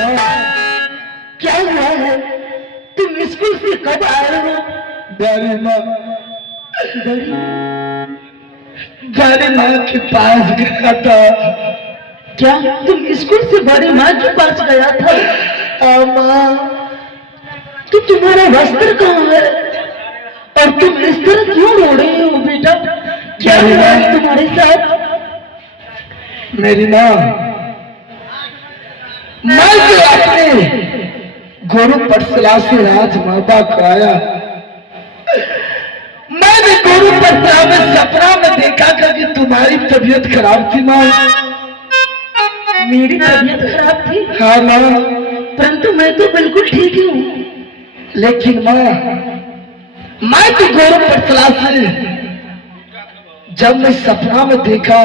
क्या हुआ है? तुम स्कूल से कब आए हो? बड़ी माँ के पास गया था। क्या तुम स्कूल से बड़ी माँ के पास गया था? हाँ माँ। तो तुम्हारा वस्त्र कहाँ है और तुम इस तरह क्यों रो रहे हो बेटा? क्या हुआ है तुम्हारे साथ? मेरी माँ, मैं तो अपने गुरु पटसला से राजमाता कराया। मैंने गुरु पटसला में सपना में देखा था कि तुम्हारी तबीयत खराब थी माँ। मेरी तबीयत खराब थी? हाँ माँ। परंतु मैं तो बिल्कुल ठीक ही हूँ। लेकिन माँ, मैं तो गुरु पटसला से जब मैं सपना में देखा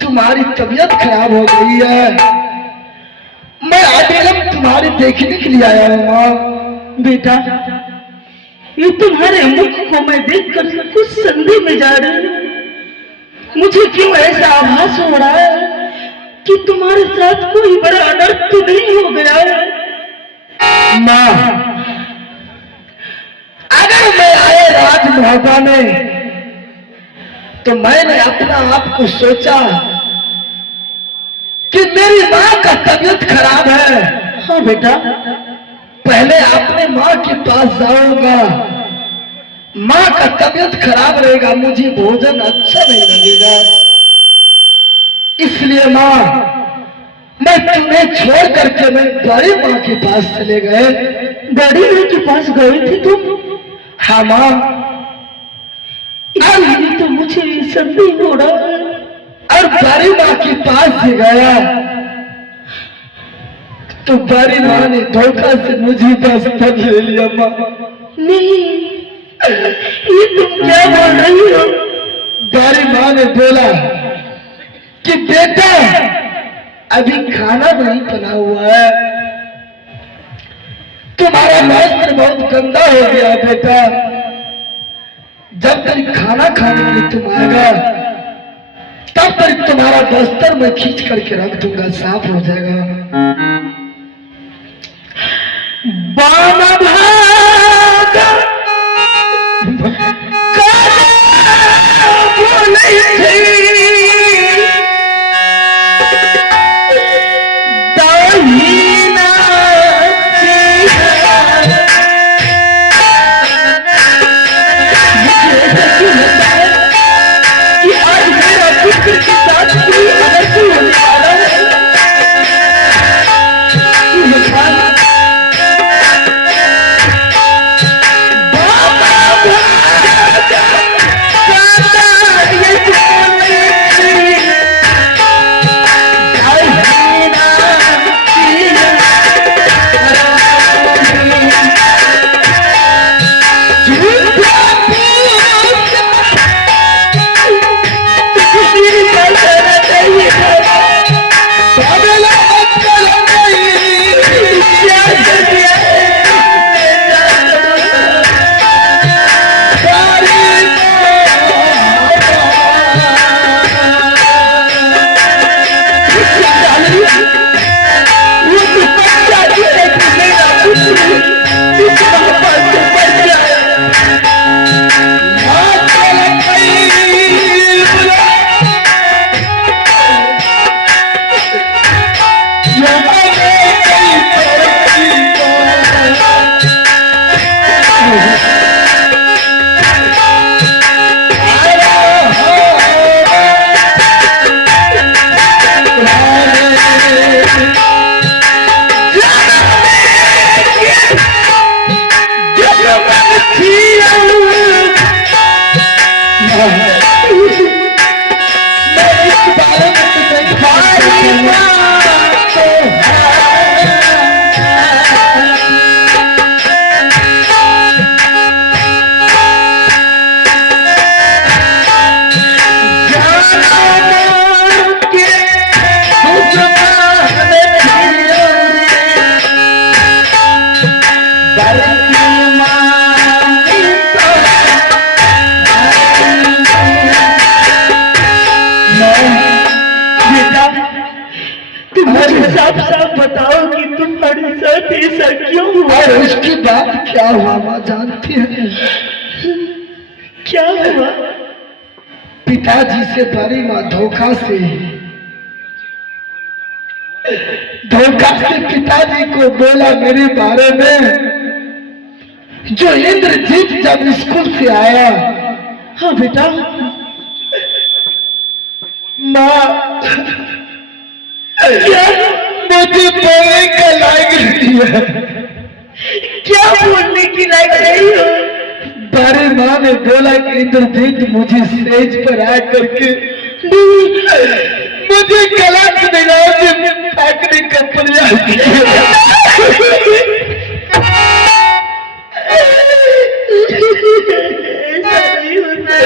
तुम्हारी तबीयत खराब हो गई है, मैं अभी तुम्हारी देखने के लिए आया हूँ माँ। बेटा, ये तुम्हारे मुख को मैं देखकर कुछ संदेह में जा रही हूँ। मुझे क्यों ऐसा आभास हो रहा है कि तुम्हारे साथ कोई बड़ा अनर्थ तो नहीं हो गया है? माँ, अगर मैं आए राजमाता में तो मैंने अपना आप को सोचा कि मेरी माँ का तबीयत खराब है। हाँ बेटा। पहले अपने माँ के पास जाऊंगा, माँ का तबीयत खराब रहेगा, मुझे भोजन अच्छा नहीं लगेगा। इसलिए माँ, मैं तुम्हें छोड़ करके मैं बड़ी माँ के पास चले गए। बड़ी माँ के पास गए थे तुम? हाँ माँ। इसलिए तो मुझे संदेह हो रहा है। और बड़ी माँ के पास से गया तो बड़ी माँ ने धोखा से मुझे दस्तक ले लिया माँ। नहीं, ये तुम क्या बोल रही हो? बड़ी माँ ने बोला कि बेटा अभी खाना नहीं बना हुआ है, तुम्हारा वस्त्र बहुत गंदा हो गया बेटा, जब तक खाना खाने के लिए तुम आएगा तब तक तुम्हारा बस्तर मैं खींच करके रख दूंगा, साफ हो जाएगा। बाना भागा बोले दाहिना कि आज मेरा पुत्र के साथ कोई अनर्थ होने वाला है। बाबा भागा, ये साफ बताओ कि तुम्हारे साथ ऐसा क्यों हुआ? और उसकी बात क्या हुआ माँ जानती है? क्या हुआ? पिताजी से बड़ी माँ धोखा से पिताजी को बोला मेरे बारे में। जो इंद्रजीत जब स्कूल से आया, हाँ बेटा, माँ क्या मुझे बोलने का लायक नहीं है। क्या बोलने की लायक नहीं हो? बड़े माँ ने बोला कि इंद्रजीत मुझे स्टेज पर आ करके मुझे गलत निगाह से ताकने का प्रयास किया। ऐसा नहीं होता है।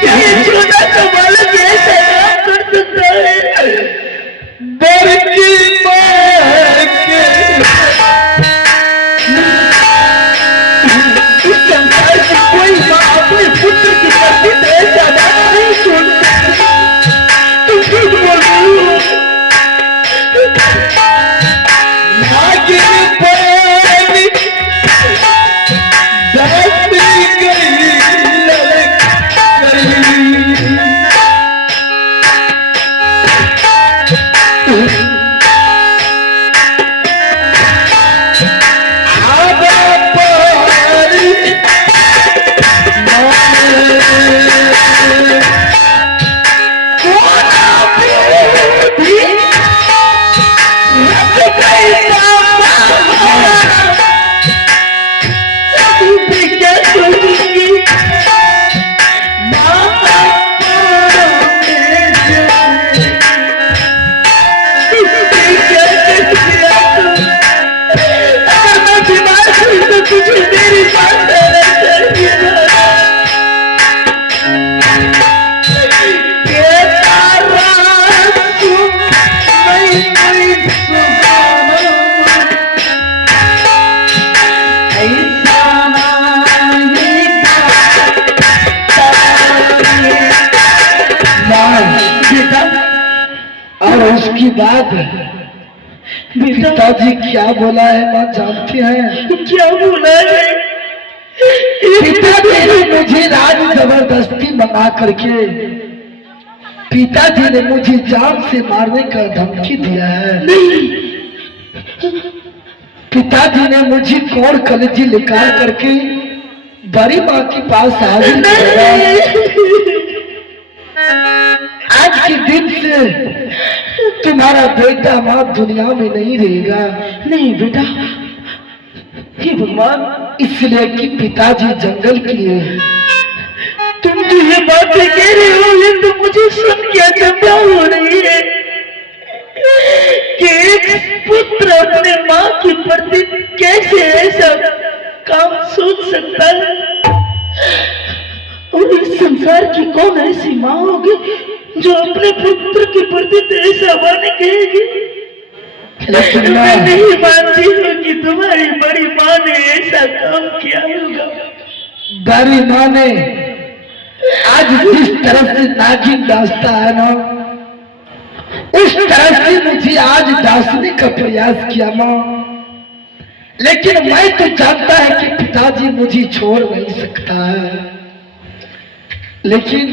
क्या ये छोटा सा बालक ऐसा काम कर सकता है? बड़की माँ के इस संसार की कोई माँ अपने पुत्र की प्रति ऐसा बात नहीं सुन सकती। तुम झूठ बोल रही हो। नागिन पानी धरती गई ललक गई। आधा पारी क्या सोचूंगी? क्या कर दिया तुम? अगर मैं बीमार हुई तो तुझे मेरी बात रहना चाहिए ना। ये तारा तुम नहीं कोई सुहाना, ऐसा नहीं बेटा। और उसकी बात बेटा पिताजी क्या बोला है माँ जानती है? क्या बोला है? पिताजी ने मुझे राज जबरदस्ती मंगा करके पिताजी ने मुझे जान से मारने का धमकी दिया है। पिताजी ने मुझे कोड़ कलेजी निकाल करके बड़ी माँ के पास हाजिर किया। आज के दिन से तुम्हारा बेटा माँ दुनिया में नहीं रहेगा। नहीं बेटा, हे भगवान, इसलिए कि पिताजी जंगल किए। तुम जो ये बातें कह रहे हो ये तो मुझे सुन के अचंभा हो रही है कि एक पुत्र अपने माँ की प्रति कैसे ऐसा काम सोच सकता है। और इस संसार की कौन ऐसी माँ होगी जो अपने पुत्र के प्रति ऐसा बातें कहेगी? लेकिन मैं नहीं मानती हूँ कि तुम्हारी बड़ी माँ ने ऐसा काम किया होगा। बड़ी माँ ने आज जिस तरह से नागिन डांसता है ना, उस तरह से मुझे आज डांसने का प्रयास किया माँ। लेकिन मैं तो जानता है कि पिताजी मुझे छोड़ नहीं सकता है। लेकिन